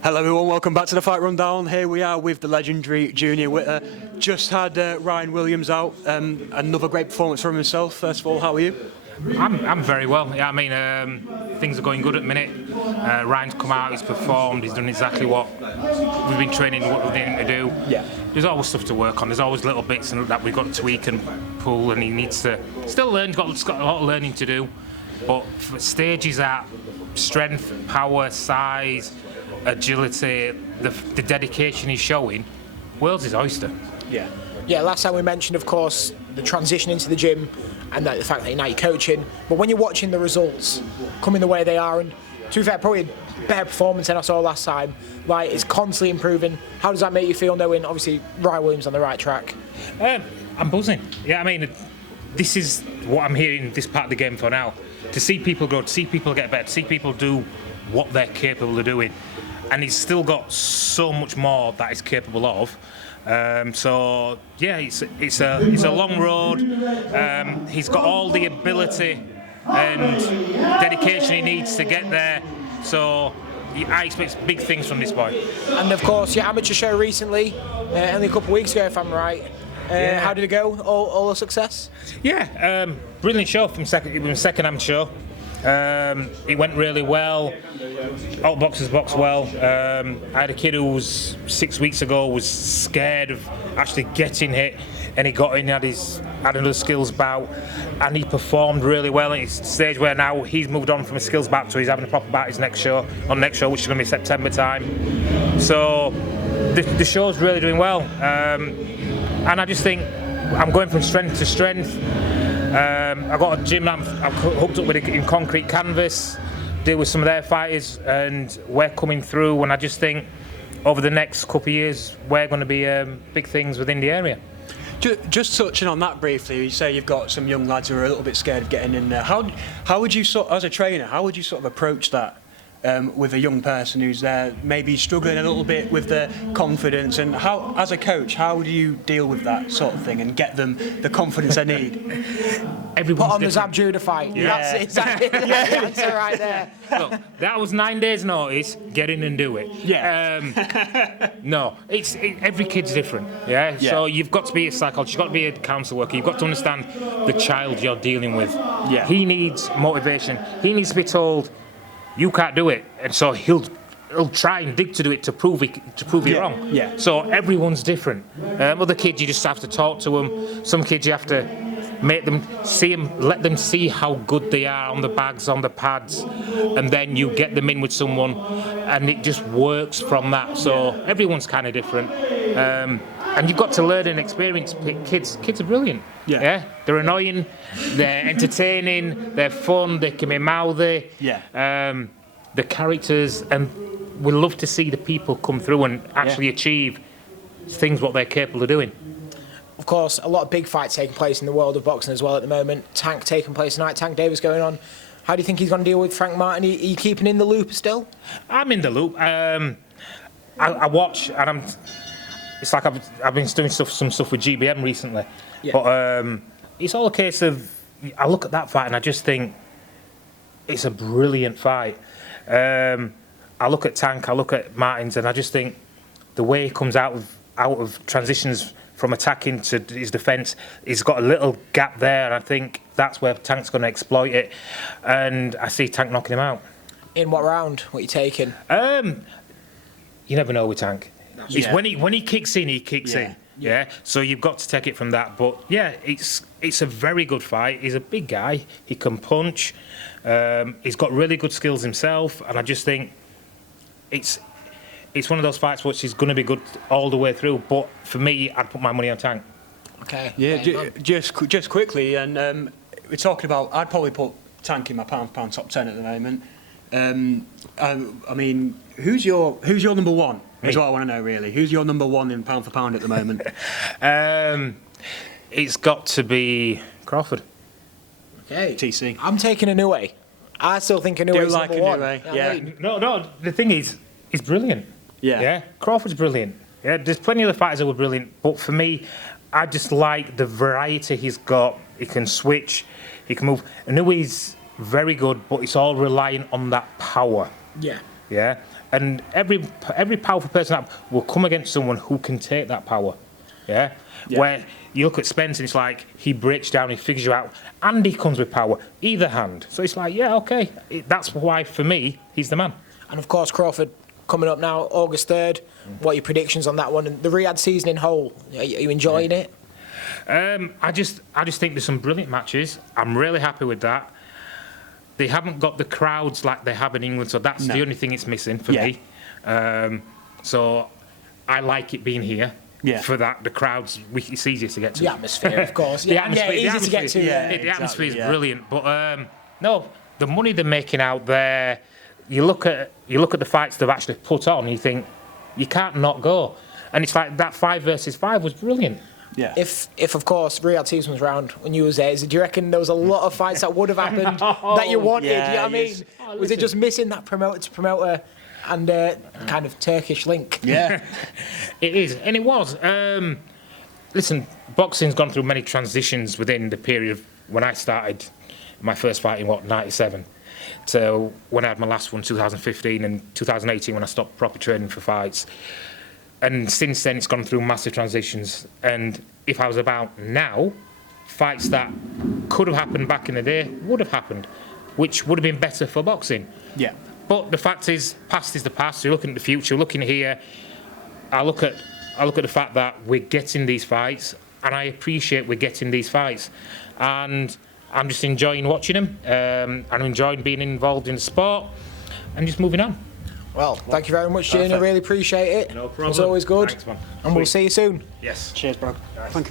Hello everyone, welcome back to the Fight Rundown. Here we are with the legendary Junior Witter. Just had Ryan Williams out, another great performance from himself. First of all, how are you? I'm very well. Yeah, I mean, things are going good at the minute. Ryan's come out, he's performed, he's done exactly what we've been training, what we need him to do. Yeah. There's always stuff to work on. There's always little bits that we've got to tweak and pull, and he needs to still learn. He's got a lot of learning to do. But for stages at strength, power, size, agility, the dedication he's showing, world's his oyster. Yeah. Yeah, last time we mentioned, of course, the transition into the gym and the fact that now you're coaching. But when you're watching the results coming the way they are, and to be fair, probably a better performance than I saw last time, like, it's constantly improving. How does that make you feel knowing, obviously, Ryan Williams on the right track? I'm buzzing. Yeah, I mean, this is what I'm hearing this part of the game for now. To see people grow, to see people get better, to see people do what they're capable of doing. And he's still got so much more that he's capable of. So yeah, it's a long road. He's got all the ability and dedication he needs to get there. So I expect big things from this boy. And of course, your amateur show recently, only a couple of weeks ago, if I'm right. Yeah. How did it go? All a success? Yeah, brilliant show from second. It was a second amateur show. It went really well. All boxers boxed well. I had a kid who was 6 weeks ago was scared of actually getting hit, and he got in, had another skills bout, and he performed really well. It's the stage where now he's moved on from a skills bout, so he's having a proper bout his next show, which is going to be September time. So the show's really doing well, and I just think I'm going from strength to strength. I've got a gym that I'm hooked up with in concrete canvas, deal with some of their fighters, and we're coming through, and I just think over the next couple of years we're going to be big things within the area. Just touching on that briefly, you say you've got some young lads who are a little bit scared of getting in there. How would you, as a trainer, how would you sort of approach that? With a young person who's there, maybe struggling a little bit with their confidence, and how, as a coach, how do you deal with that sort of thing and get them the confidence they need? Everyone's Put on the different. Zabjuda fight. Yeah. That's exactly the answer right there. Look, that was 9 days' notice. Get in and do it. Yeah. No, every kid's different. Yeah? Yeah. So you've got to be a psychologist. You've got to be a counsel worker. You've got to understand the child you're dealing with. Yeah. He needs motivation. He needs to be told, you can't do it, and so he'll try and dig to do it to prove you wrong. Yeah. So everyone's different. Other kids, you just have to talk to them. Some kids you have to make them see them, let them see how good they are on the bags, on the pads, and then you get them in with someone, and it just works from that. So everyone's kind of different, and you've got to learn and experience. Kids are brilliant. Yeah. They're annoying, they're entertaining, they're fun, they can be mouthy. Yeah. The characters, and we love to see the people come through and actually achieve things what they're capable of doing. Of course, a lot of big fights taking place in the world of boxing as well at the moment. Tank taking place tonight, Tank Davis going on. How do you think he's going to deal with Frank Martin? Are you keeping in the loop still? I'm in the loop. I watch, and it's like I've been doing some stuff with GBM recently. Yeah. But it's all a case of, I look at that fight and I just think it's a brilliant fight. I look at Tank, I look at Martins, and I just think the way he comes out of transitions from attacking to his defence, he's got a little gap there, and I think that's where Tank's going to exploit it. And I see Tank knocking him out. In what round? What are you taking? You never know with Tank. It's Yeah. when he kicks in, he kicks in. Yeah. So you've got to take it from that. But yeah, it's a very good fight. He's a big guy. He can punch. He's got really good skills himself, and I just think it's one of those fights which is going to be good all the way through. But for me, I'd put my money on Tank. Okay. Yeah. Just quickly, and we're talking about. I'd probably put Tank in my pound-for-pound top 10 at the moment. I mean, who's your number one? Is what I want to know, really. Who's your number one in pound for pound at the moment? It's got to be Crawford. Okay. TC. I'm taking Inoue. I still think Inoue is like number one. Inoue, yeah. No. The thing is, he's brilliant. Yeah. Crawford's brilliant. Yeah. There's plenty of other fighters that were brilliant, but for me, I just like the variety he's got. He can switch. He can move. Inoue's very good, but it's all relying on that power. Yeah. Yeah. And every powerful person out will come against someone who can take that power. Yeah? Where you look at Spence and it's like he breaks down, he figures you out, and he comes with power, either hand. So it's like, yeah, okay. That's why, for me, he's the man. And of course, Crawford coming up now, August 3rd. What are your predictions on that one? And the Riyadh season in whole, are you enjoying it? I just think there's some brilliant matches. I'm really happy with that. They haven't got the crowds like they have in England, so that's the only thing it's missing for me. So I like it being here. For that, the crowds, it's easier to get to. The atmosphere, of course. The atmosphere, easy to get to. The atmosphere is brilliant. But no, the money they're making out there. You look at the fights they've actually put on, and you think you can't not go. And it's like that 5 versus 5 was brilliant. Yeah. If of course Riyadh season was round when you was there, do you reckon there was a lot of fights that would have happened that you wanted? You know what I mean? Was it just missing that promoter to promoter and kind of Turkish link? Yeah, it is, and it was. Listen, boxing's gone through many transitions within the period of when I started my first fight in '97 to when I had my last one, 2015, and 2018 when I stopped proper training for fights. And since then, it's gone through massive transitions. And if I was about now, fights that could have happened back in the day would have happened, which would have been better for boxing. Yeah. But the fact is, past is the past. You're looking at the future, looking here. I look at the fact that we're getting these fights, and I appreciate we're getting these fights. And I'm just enjoying watching them. And I'm enjoying being involved in the sport, and just moving on. Well, thank you very much, Jane. I really appreciate it. No problem. It's always good. Thanks, man. And we'll see you soon. Yes. Cheers, bro. Thank you.